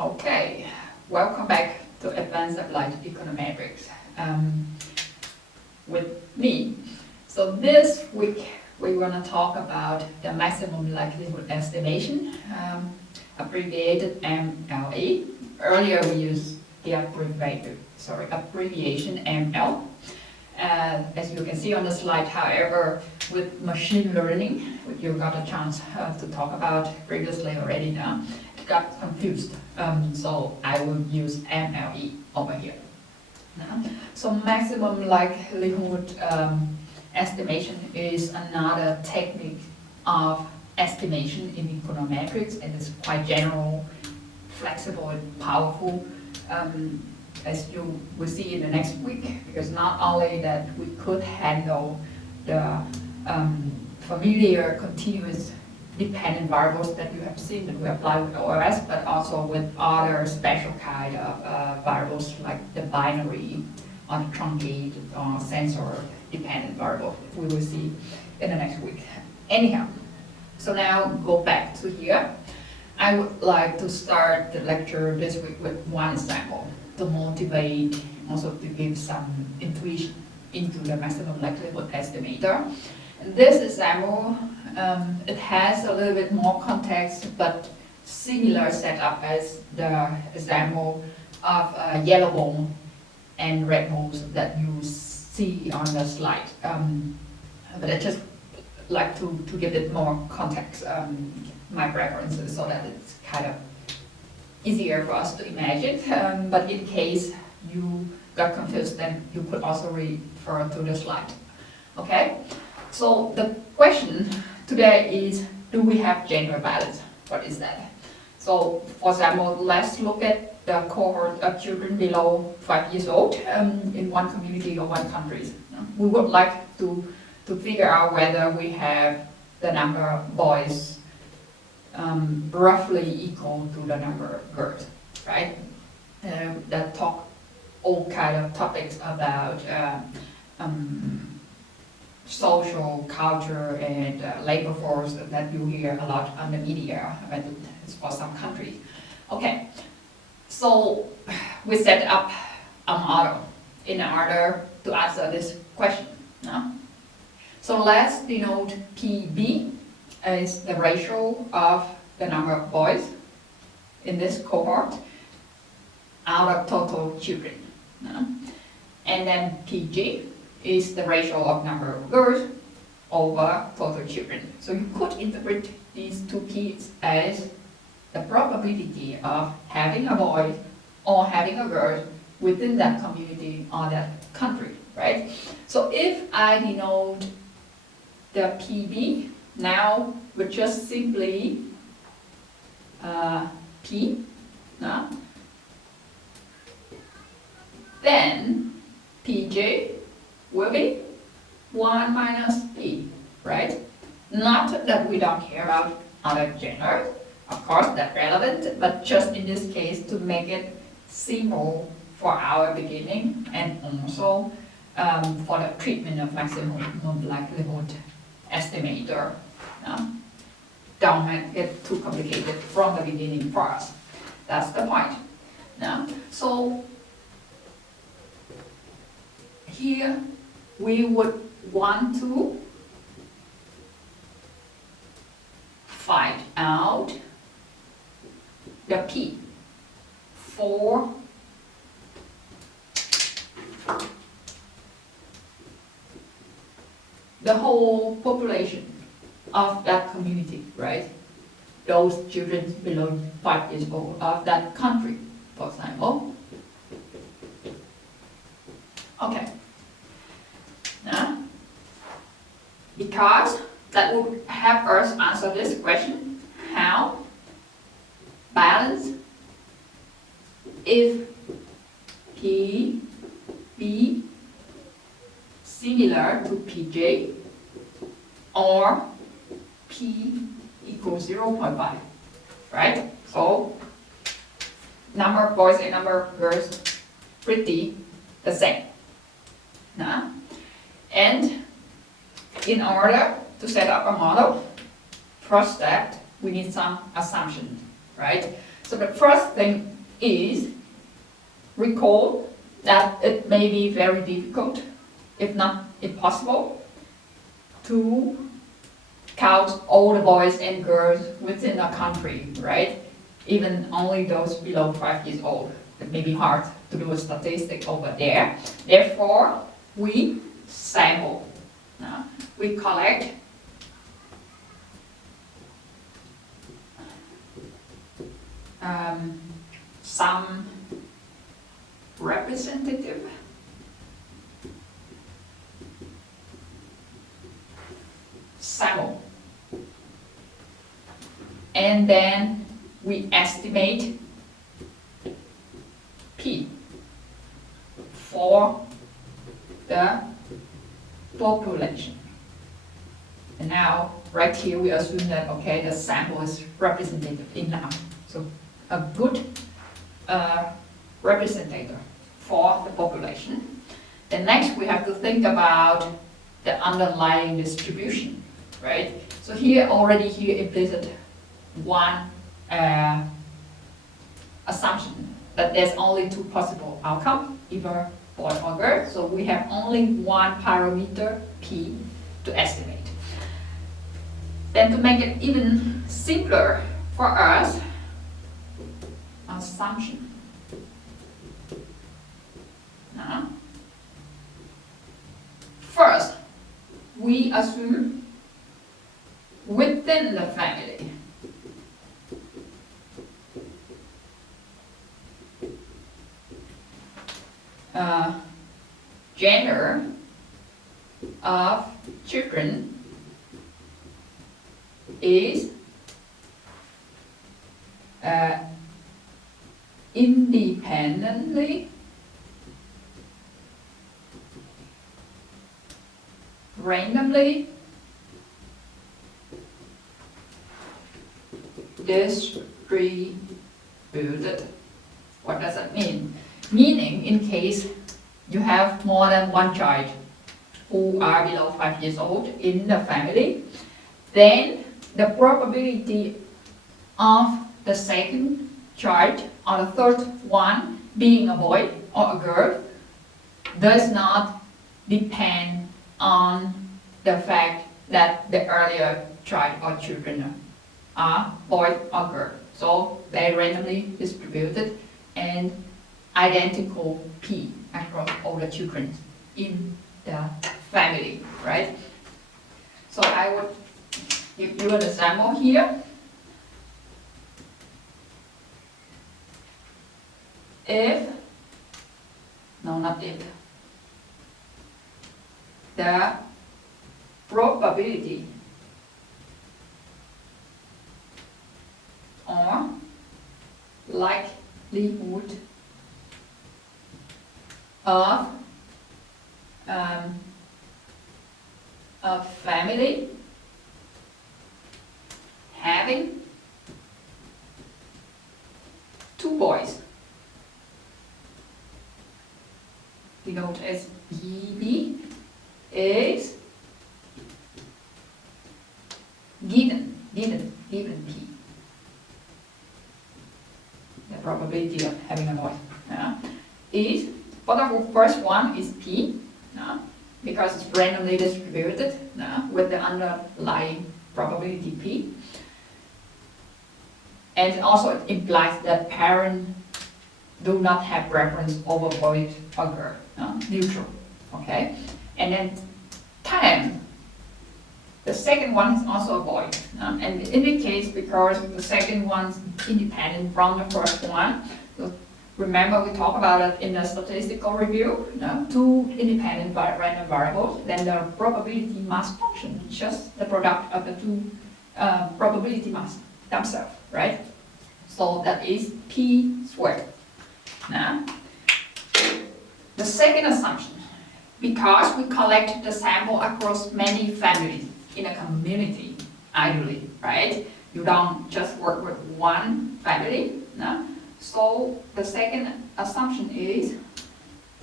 Okay, welcome back to Advanced Applied Econometrics with me. So this week we want to talk about the maximum likelihood estimation, abbreviated MLE. Earlier we used the abbreviation ML. As you can see on the slide, however, with machine learning, which you got a chance to talk about previously already now, it got confused. So I will use MLE over here. So maximum likelihood estimation is another technique of estimation in econometrics, and it's quite general, flexible, and powerful. As you will see in the next week, because not only that we could handle the familiar continuous dependent variables that you have seen that we apply with ORS, but also with other special kind of variables like the binary or the truncated or sensor dependent variable we will see in the next week. Anyhow, so now go back to here. I would like to start the lecture this week with one example to motivate, also to give some intuition into the maximum likelihood estimator. And this example, it has a little bit more context, but similar setup as the example of yellow bone and red bones that you see on the slide. But I just like to give it more context, my preferences, so that it's kind of easier for us to imagine, but in case you got confused, then you could also refer to the slide. Okay, so the question today is, do we have gender balance? What is that? So for example, let's look at the cohort of children below 5 years old in one community or one country. We would like to figure out whether we have the number of boys roughly equal to the number of girls, right? That talk all kind of topics about social, culture, and labor force that you hear a lot on the media, but it's for some countries. Okay, so we set up a model in order to answer this question. No? So let's denote PB is the ratio of the number of boys in this cohort out of total children. And then PG is the ratio of number of girls over total children. So you could interpret these two P's as the probability of having a boy or having a girl within that community or that country, right? So if I denote the PB now with just simply P, no? Then Pj will be 1 minus P, right? Not that we don't care about other genders, of course that's relevant, but just in this case to make it simple for our beginning and also for the treatment of maximum likelihood estimator. No? Don't make it too complicated from the beginning for us. That's the point. No? So here we would want to find out the P for the whole population of that community, right? Those children below 5 years old of that country, for example. Okay. Now, because that would help us answer this question, how balance if P be similar to Pj or P equals 0.5, right? So number of boys and number of girls pretty the same. Nah? And in order to set up a model, first step we need some assumptions, right? So the first thing is recall that it may be very difficult, if not impossible, to count all the boys and girls within a country, right? Even only those below 5 years old. It may be hard to do a statistic over there. Therefore, we sample. We collect some representative sample. And then we estimate P for the population. And now, right here, we assume that, okay, the sample is representative enough. So a good representative for the population. Then next, we have to think about the underlying distribution, right? So here, already here implicit one assumption that there's only two possible outcomes, either boy or girl. So we have only one parameter, P, to estimate. Then to make it even simpler for us, assumption. First, we assume within the family gender of children is independently randomly distributed. What does that mean? Meaning, in case you have more than one child who are below 5 years old in the family, then the probability of the second child or the third one being a boy or a girl does not depend on the fact that the earlier child or children are boy or girl. So they randomly distributed and identical P across all the children in the family, right? So I would give you an example here. If, no, not if, the probability or likelihood of a family having two boys, denoted as BB, is given P. The probability of having a boy is, for the first one is P, because it's randomly distributed with the underlying probability P. And also it implies that parents do not have preference over boy or girl, neutral, okay? And then 10, the second one is also a boy. And in the case, because the second one's independent from the first one, so remember we talked about it in the statistical review, two independent random variables, then the probability mass function, just the product of the two probability mass themselves, right? So that is P squared. Now, the second assumption, because we collect the sample across many families in a community, ideally, right? You don't just work with one family, So the second assumption is,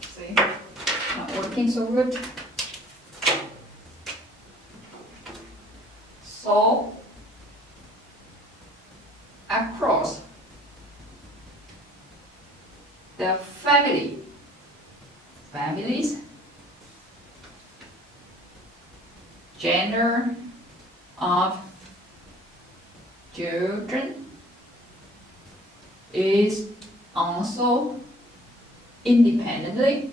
see, not working so good. So across the families, gender of children is also independently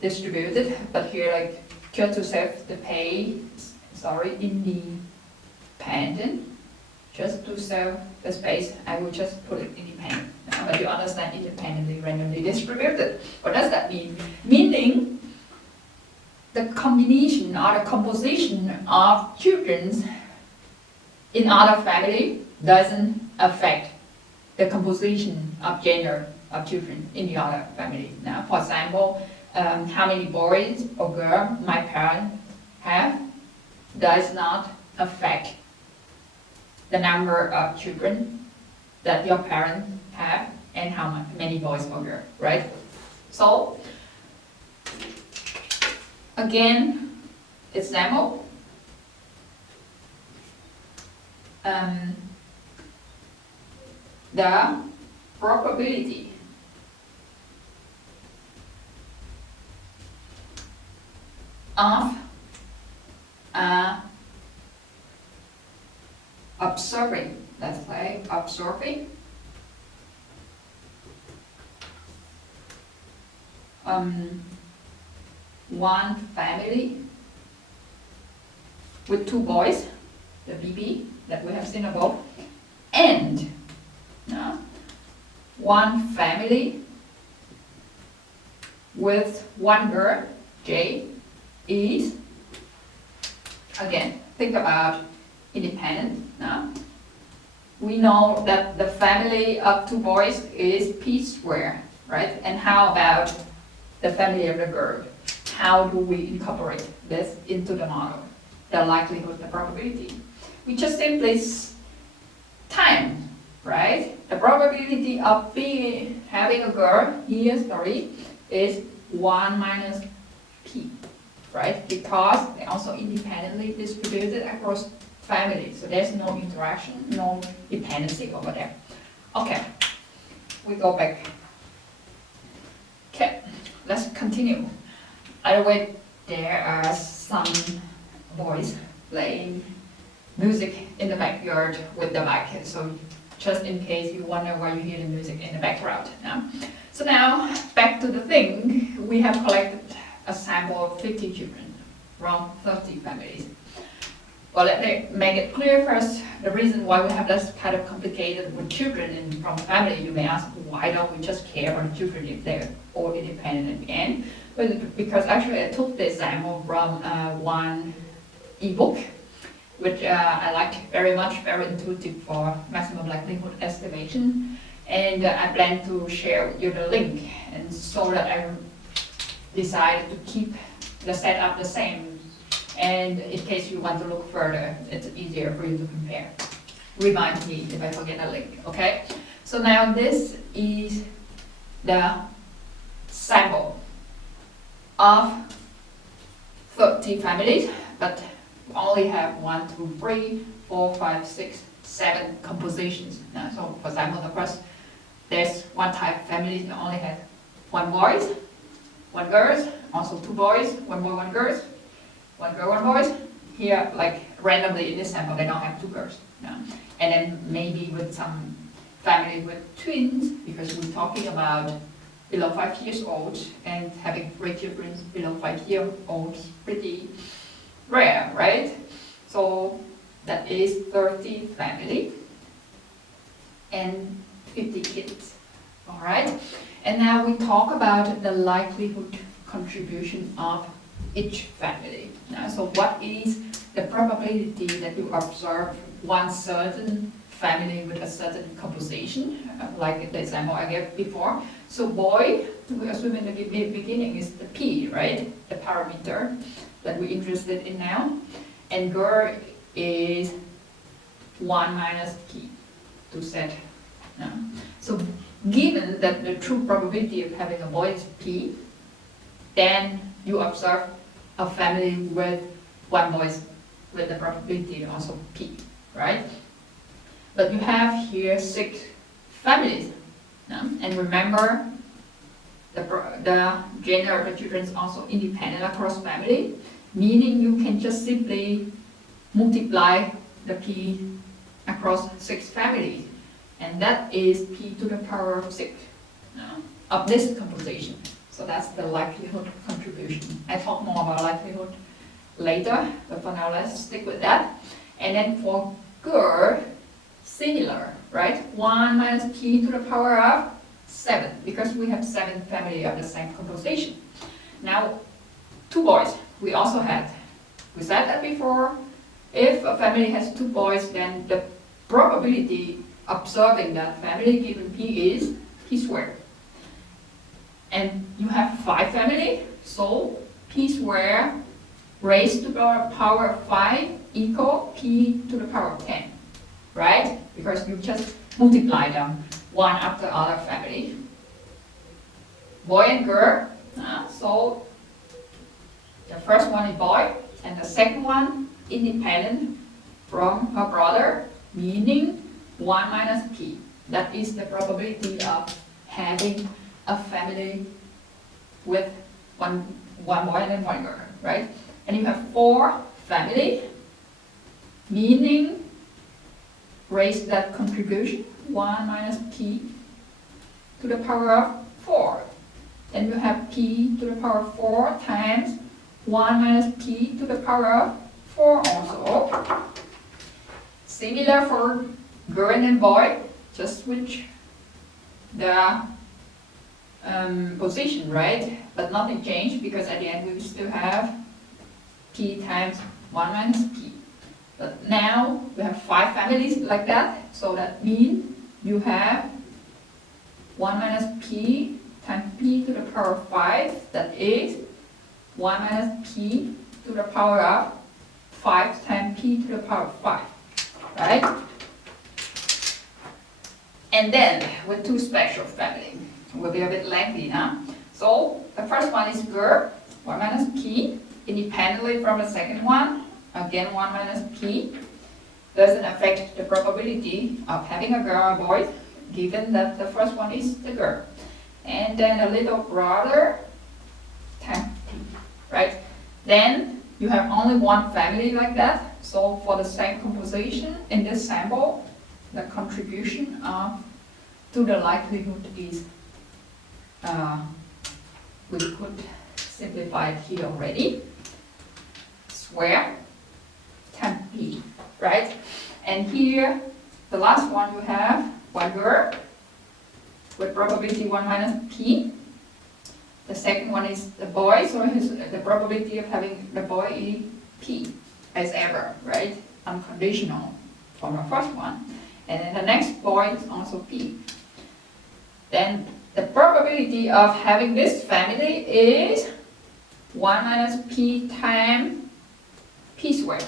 distributed, but here like just to save the independent, just to save the space, I will just put it independent. But you understand independently, randomly distributed. What does that mean? Meaning the combination or the composition of children in other family doesn't affect the composition of gender of children in the other family. Now, for example, how many boys or girls my parents have does not affect the number of children that your parents have and how many boys or girls, right? So, again, example. The probability of observing, let's say observing one family with two boys, the BB that we have seen above, and one family with one girl, J, is, again, think about independent. We know that the family of two boys is P squared, right? And how about the family of the girl? How do we incorporate this into the model? The likelihood, the probability. We just simply time, right? The probability of having a girl here, is 1 minus P, right? Because they also independently distributed across families. So there's no interaction, no dependency over there. Okay, we go back. Okay, let's continue. By the way, there are some boys playing music in the backyard with the mic. So just in case you wonder why you hear the music in the background. So now, back to the thing. We have collected a sample of 50 children from 30 families. Well, let me make it clear first, the reason why we have this kind of complicated with children and from family. You may ask, why don't we just care for the children if they're all independent at the end? But because actually I took this sample from one ebook, which I like very much, very intuitive for maximum likelihood estimation. And I plan to share with you the link, and so that I decided to keep the setup the same. And in case you want to look further, it's easier for you to compare. Remind me if I forget a link, okay? So now this is the sample of 30 families, but we only have 1, 2, 3, 4, 5, 6, 7 compositions. So for example, the first, there's one type of family that only has 1 boy, 1 girl, also 2 boys, 1 boy, 1 girl, 1 girl, 1 boy. Here, like randomly in this sample, they don't have 2 girls. And then maybe with some family with twins, because we're talking about below 5 years old, and having 3 children below 5 years old is pretty rare, right? So that is 30 family and 50 kids, all right? And now we talk about the likelihood contribution of each family. So what is the probability that you observe one certain family with a certain composition, like the example I gave before? So boy, we assume in the beginning is the P, right? The parameter that we're interested in now. And girl is 1 minus P to set. So given that the true probability of having a boy is P, then you observe a family with 1 boy with the probability also P, right? But you have here 6 families. And remember, the gender of the children is also independent across family, meaning you can just simply multiply the p across 6 families, and that is p to the power of 6 of this composition. So that's the likelihood contribution. I talk more about likelihood later, but for now let's stick with that. And then for GER, similar, right? 1 minus p to the power of 7, because we have 7 families of the same composition. Now, 2 boys, we also had. We said that before. If a family has 2 boys, then the probability observing that family given p is p squared. And you have 5 families, so p squared raised to the power of 5 equal p to the power of 10, right? Because you just multiply them one after other family. Boy and girl, so the first one is boy, and the second one independent from her brother, meaning 1 minus p. That is the probability of having a family with one boy and 1 girl, right? And you have 4 family, meaning raise that contribution, 1 minus p to the power of 4. Then you have p to the power of 4 times 1 minus p to the power of 4 also. Similar for girl and boy, just switch the position, right? But nothing changed, because at the end we still have p times 1 minus p. But now we have 5 families like that, so that means you have 1 minus p times p to the power of 5, that is 1 minus p to the power of 5 times p to the power of 5, right? And then with 2 special families, it will be a bit lengthy, huh? So the first one is girl, 1 minus p, independently from the second one, again 1 minus p, doesn't affect the probability of having a girl or boy, given that the first one is the girl. And then a little brother times p, right? Then you have only 1 family like that, so for the same composition in this sample, the contribution to the likelihood is, we could simplify it here already, square times p, right? And here, the last one you have 1 girl with probability 1 minus p. The second one is the boy, so the probability of having the boy is p, as ever, right? Unconditional from the first one. And then the next boy is also p. Then the probability of having this family is 1 minus p times p squared.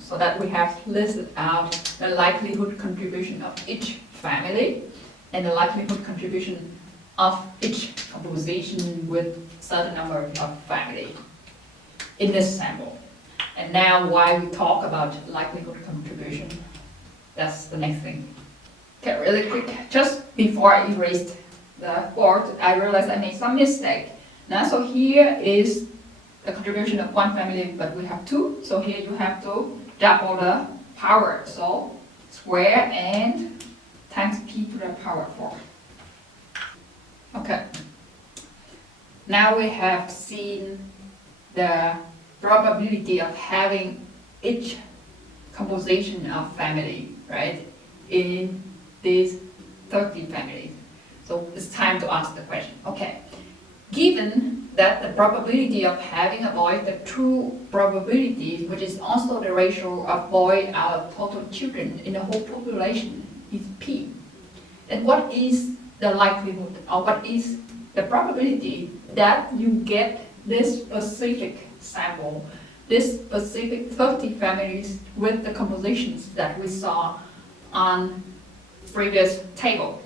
So that we have listed out the likelihood contribution of each family and the likelihood contribution of each composition with certain number of family in this sample. And now why we talk about likelihood contribution, that's the next thing. Okay, really quick, just before I erased the board, I realized I made some mistake. Now, so here is the contribution of 1 family, but we have 2, so here you have to double the power, so square and times p to the power 4. Okay, now we have seen the probability of having each composition of family, right, in these 30 families. So it's time to ask the question, okay, given that the probability of having a boy, the true probability, which is also the ratio of boy out of total children in the whole population, is p, then what is the likelihood, or what is the probability that you get this specific sample, this specific 30 families with the compositions that we saw on previous table?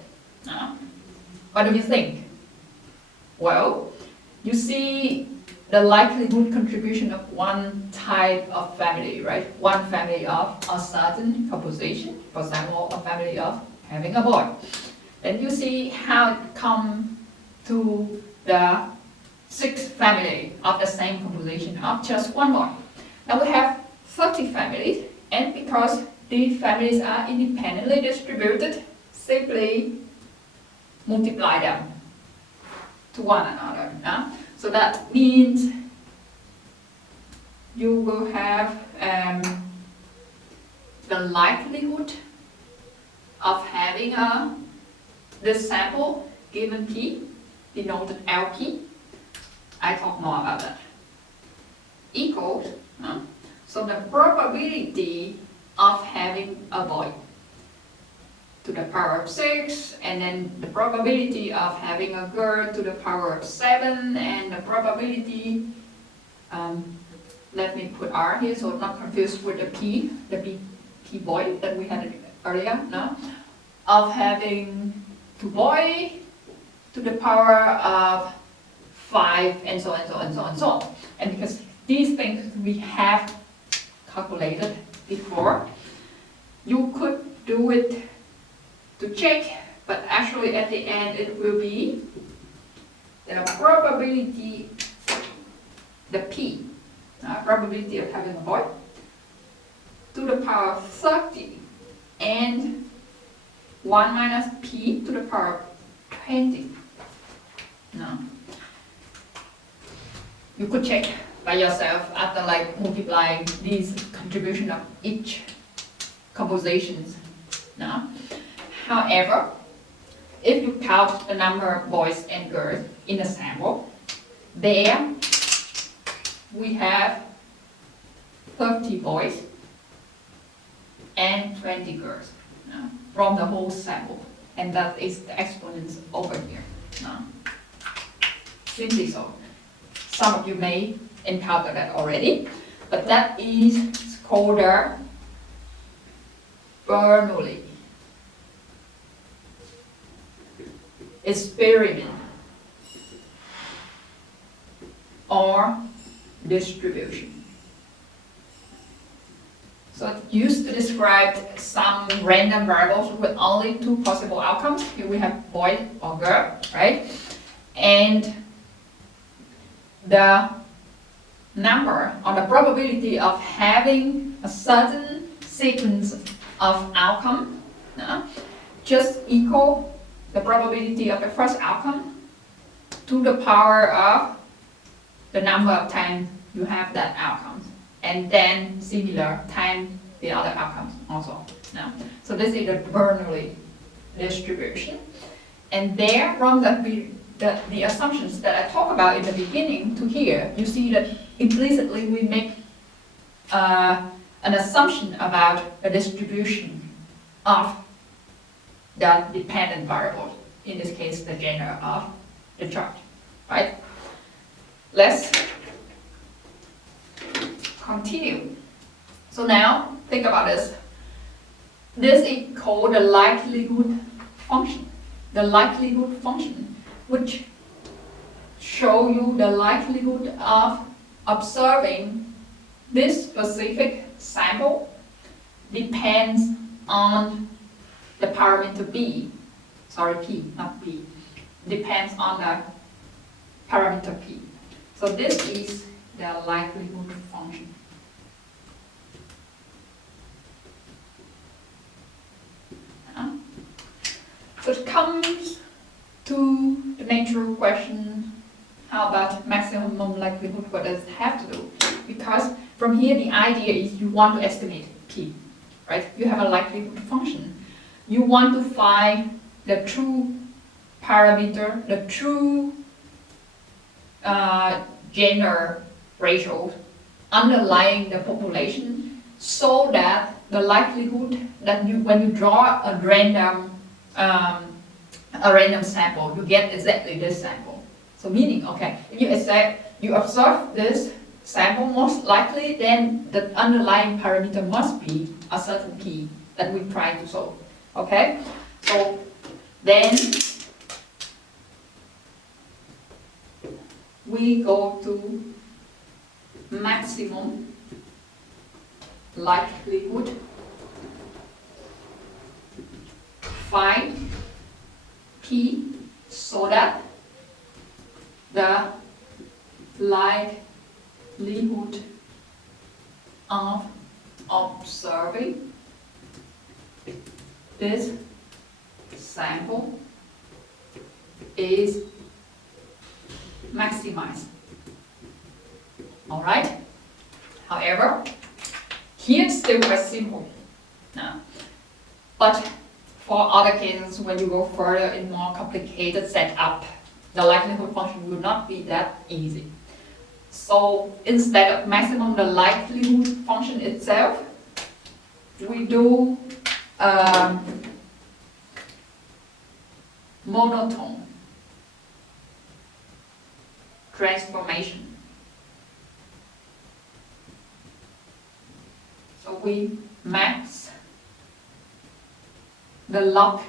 What do you think? Well, you see the likelihood contribution of one type of family, right? One family of a certain composition, for example, a family of having a boy. Then you see how it comes to the sixth family of the same composition of just one boy. Now we have 30 families, and because these families are independently distributed, simply multiply them to one another. So that means you will have the likelihood of having this sample given P, denoted LP. I talk more about that. Equals, so the probability of having a boy to the power of 6, and then the probability of having a girl to the power of 7, and the probability, let me put R here so not confused with the P boy that we had earlier, of having 2 boy to the power of 5, and so on, and so on, and so on, and so on. And because these things we have calculated before, you could do it to check, but actually at the end it will be the probability, the P, probability of having a boy, to the power of 30, and 1 minus P to the power of 20. No. You could check by yourself after multiplying these contribution of each compositions. No? However, if you count the number of boys and girls in a sample, there we have 30 boys and 20 girls from the whole sample, and that is the exponents over here. Simply so. Some of you may encounter that already, but that is called the Bernoulli experiment or distribution. So it's used to describe some random variables with only 2 possible outcomes. Here we have boy or girl, right? And the number or the probability of having a certain sequence of outcome just equal the probability of the first outcome to the power of the number of times you have that outcome, and then similar times the other outcomes also. So this is the Bernoulli distribution, and there from the assumptions that I talked about in the beginning to here, you see that implicitly we make an assumption about the distribution of the dependent variable, in this case the gender of the chart, right? Let's continue. So now think about this. This is called the likelihood function. The likelihood function, which show you the likelihood of observing this specific sample depends on the parameter P, not B, depends on the parameter P. So this is the likelihood function. So it comes to the natural question, how about maximum likelihood? What does it have to do? Because from here the idea is you want to estimate P, right? You have a likelihood function. You want to find the true parameter, the true gender ratio underlying the population, so that the likelihood that when you draw a random sample, you get exactly this sample. So meaning, okay, if you observe this sample, most likely then the underlying parameter must be a certain P that we try to solve. Okay, so then we go to maximum likelihood, find P so that the likelihood of observing this sample is maximized. Alright? However, here it's still quite simple. But for other cases, when you go further in more complicated setup, the likelihood function will not be that easy. So instead of maximum the likelihood function itself, we do monotone transformation. So we max the log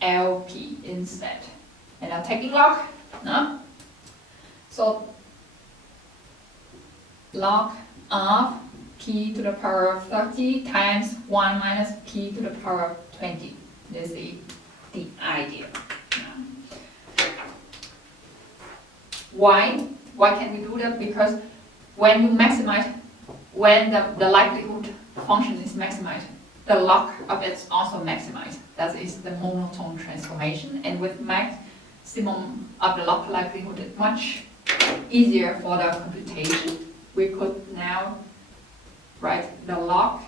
LP instead. And I'm taking log, no? So log of p to the power of 30 times 1 minus p to the power of 20. This is the idea. Why? Why can we do that? Because when you maximize, when the likelihood function is maximized, the log of it is also maximized. That is the monotone transformation. And with maximum of the log likelihood, it's much easier for the computation. We could now write the log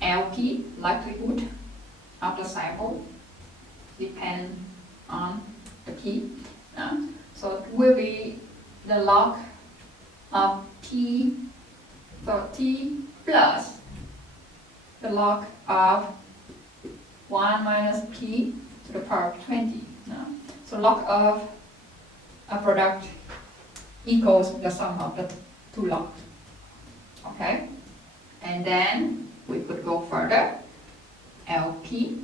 LP, likelihood of the sample, depend on the p. So it will be the log of p30 plus the log of 1 minus p to the power of 20. So log of a product equals the sum of the two logs. Okay? And then we could go further. LP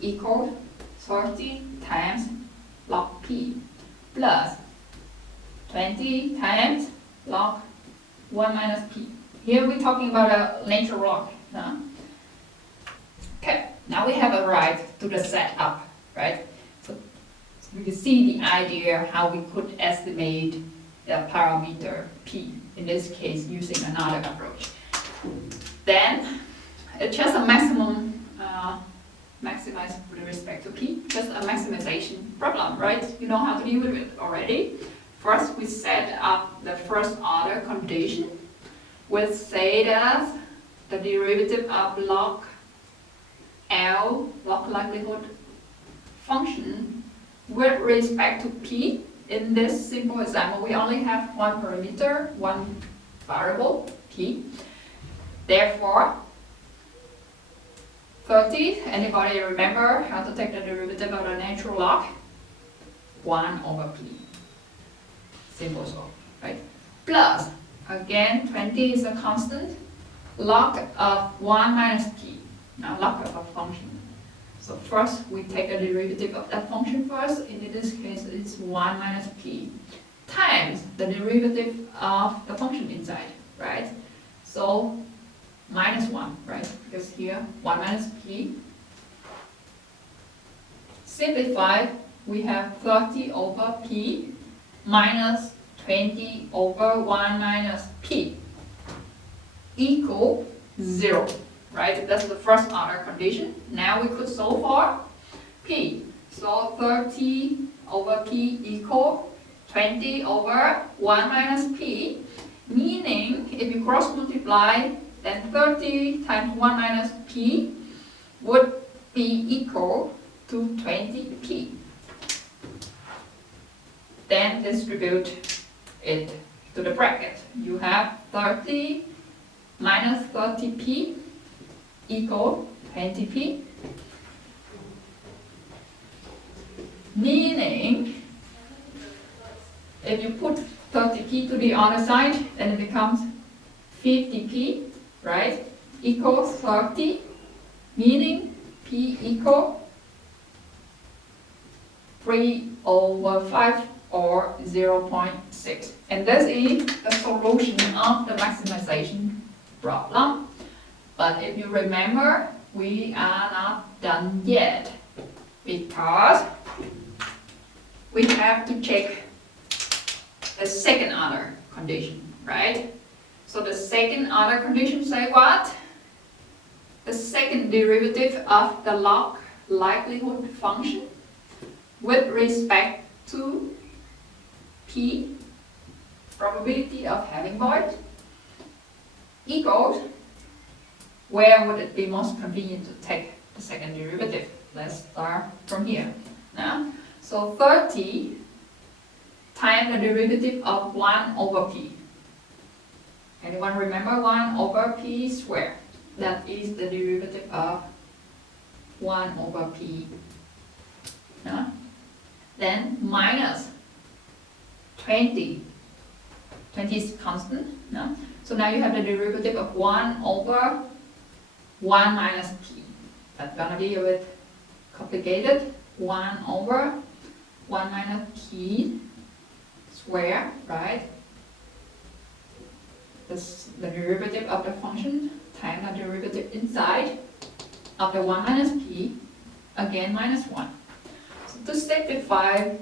equals 30 times log p plus 20 times log 1 minus p. Here we're talking about a natural log. Okay, now we have arrived to the setup, right? So we can see the idea how we could estimate the parameter p, in this case using another approach. Then it's just a maximum maximize with respect to p, just a maximization problem, right? You know how to deal with it already. First, we set up the first order condition with say that the derivative of log L, log likelihood function, with respect to p. In this simple example, we only have one parameter, one variable, p. Therefore, 30, anybody remember how to take the derivative of the natural log? 1 over p. Simple so, right? Plus, again, 20 is a constant, log of 1 minus p. Now, log of a function. So first, we take the derivative of that function first. In this case, it's 1 minus p times the derivative of the function inside, right? So, minus 1, right? Because here, 1 minus p. Simplified, we have 30 over p minus 20 over 1 minus p equal 0, right? That's the first order condition. Now we could solve for p. So 30 over p equal 20 over 1 minus p, meaning if you cross multiply, then 30 times 1 minus p would be equal to 20p. Then distribute it to the bracket. You have 30 minus 30p equal 20p, meaning if you put 30p to the other side, then it becomes 50p, right? Equals 30, meaning p equal 3 over 5 or 0.6. And this is the solution of the maximization problem. But if you remember, we are not done yet, because we have to check the second order condition, right? So the second order condition say what? The second derivative of the log likelihood function with respect to P, probability of having boys, equals, where would it be most convenient to take the second derivative? Let's start from here. Now, so 30 times the derivative of 1 over P. Anyone remember 1 over P squared? That is the derivative of 1 over P. No? Then minus 20. 20 is constant. No? So now you have the derivative of 1 over 1 minus P. That's gonna be a bit complicated. 1 over 1 minus P square, right? This the derivative of the function times the derivative inside of the 1 minus P, again minus 1. So to simplify,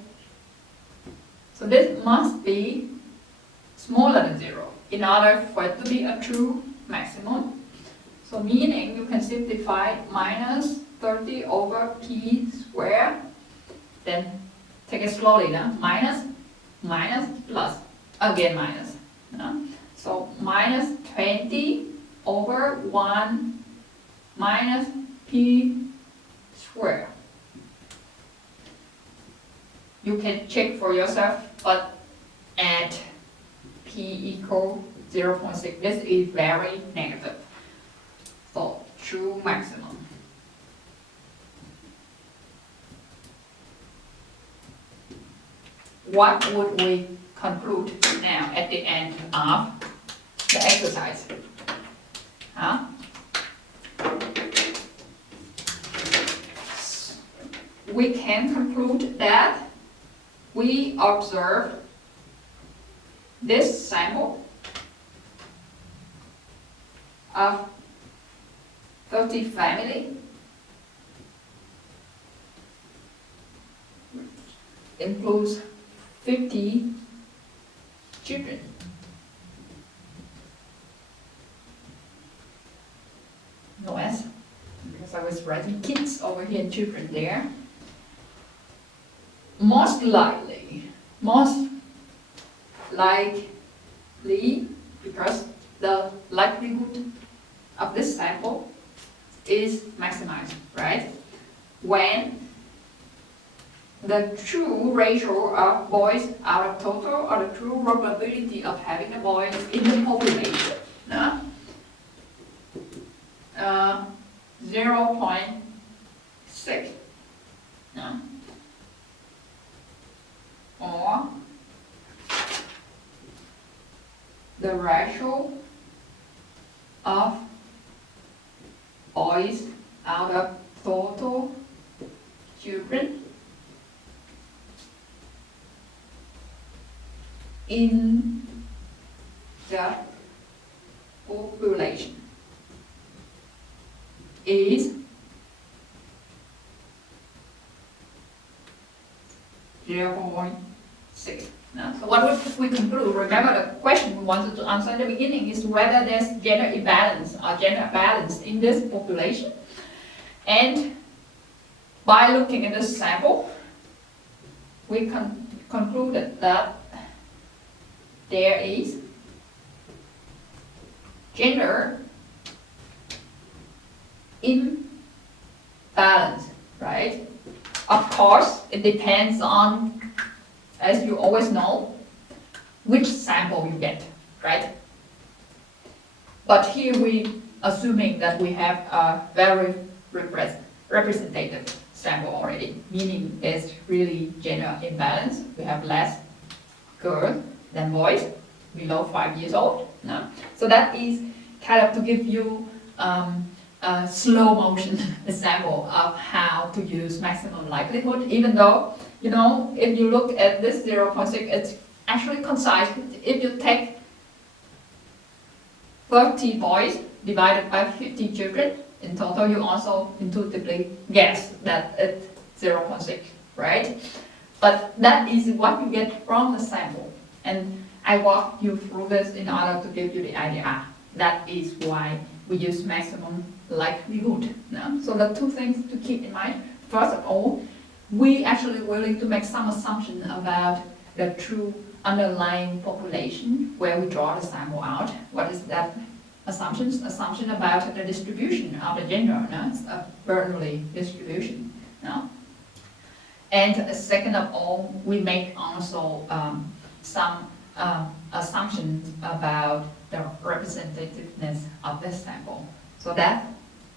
so this must be smaller than 0 in order for it to be a true maximum. So meaning you can simplify minus 30 over P squared, then take it slowly now, minus, minus, plus, again minus. So minus 20 over 1 minus P squared. You can check for yourself, but at P equal 0.6, this is very negative. So true maximum. What would we conclude now at the end of the exercise? Huh? We can conclude that we observe this sample of 30 family includes 50 children. No S, because I was writing kids over here and children there. Most likely, because the likelihood of this sample is maximized, right? When the true ratio of boys out of total, or the true probability of having a boy in the population, no? 0.6, no? Or the ratio of boys out of total children in the population is 0.6. So what would we conclude? Remember the question we wanted to answer in the beginning is whether there's gender imbalance or gender balance in this population. And by looking at this sample, we concluded that there is gender imbalance, right? Of course, it depends on, as you always know, which sample you get, right? But here we assuming that we have a very representative sample already, meaning there's really gender imbalance. We have less girls than boys below 5 years old. No? So that is kind of to give you a slow motion example of how to use maximum likelihood, even though, you know, if you look at this 0.6, it's actually concise. If you take 30 boys divided by 50 children, in total you also intuitively guess that it's 0.6, right? But that is what you get from the sample. And I walk you through this in order to give you the idea. That is why we use maximum likelihood. No? So the two things to keep in mind. First of all, we actually willing to make some assumption about the true underlying population where we draw the sample out. What is that assumption? Assumption about the distribution of the gender, no? It's a Bernoulli distribution. No? And second of all, we make also some assumptions about the representativeness of the sample. So that's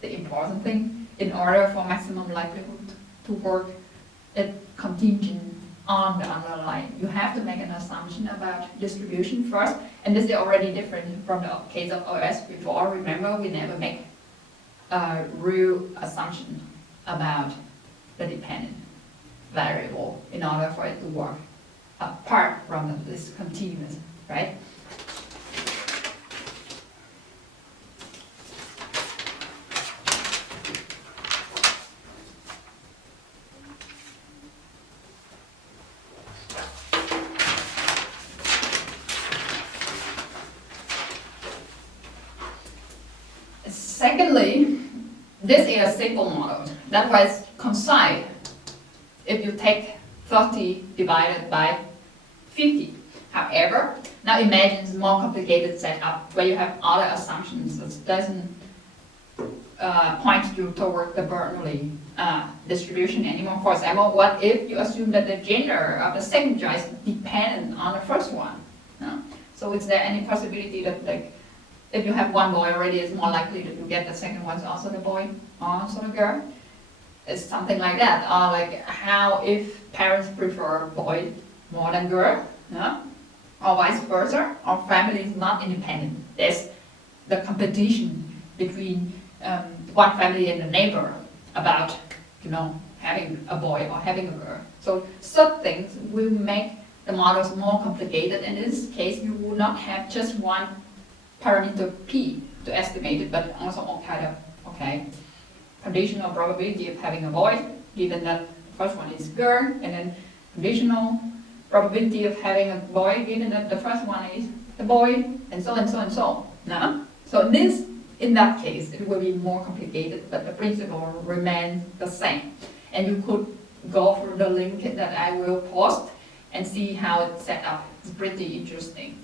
the important thing. In order for maximum likelihood to work, it's contingent on the underlying. You have to make an assumption about distribution first, and this is already different from the case of OS before. Remember, we never make a real assumption about the dependent variable in order for it to work apart from this continuous, right? Secondly, this is a simple model. That's why it's concise. If you take 30 divided by 50. However, now imagine a more complicated setup where you have other assumptions that doesn't point you toward the Bernoulli distribution anymore. For example, what if you assume that the gender of the second child is dependent on the first one? No? So is there any possibility that, like, if you have one boy already, it's more likely that you get the second one also the boy, also the girl? It's something like that. Or like, how if parents prefer boy more than girl? No? Or vice versa? Or family is not independent. There's the competition between one family and the neighbor about, having a boy or having a girl. So such things will make the models more complicated. In this case, you will not have just one parameter P to estimate it, but also all kind of, conditional probability of having a boy, given that the first one is girl, and then conditional probability of having a boy, given that the first one is a boy, and so and so and so. No? So in that case, it will be more complicated, but the principle remains the same. And you could go through the link that I will post and see how it's set up. It's pretty interesting.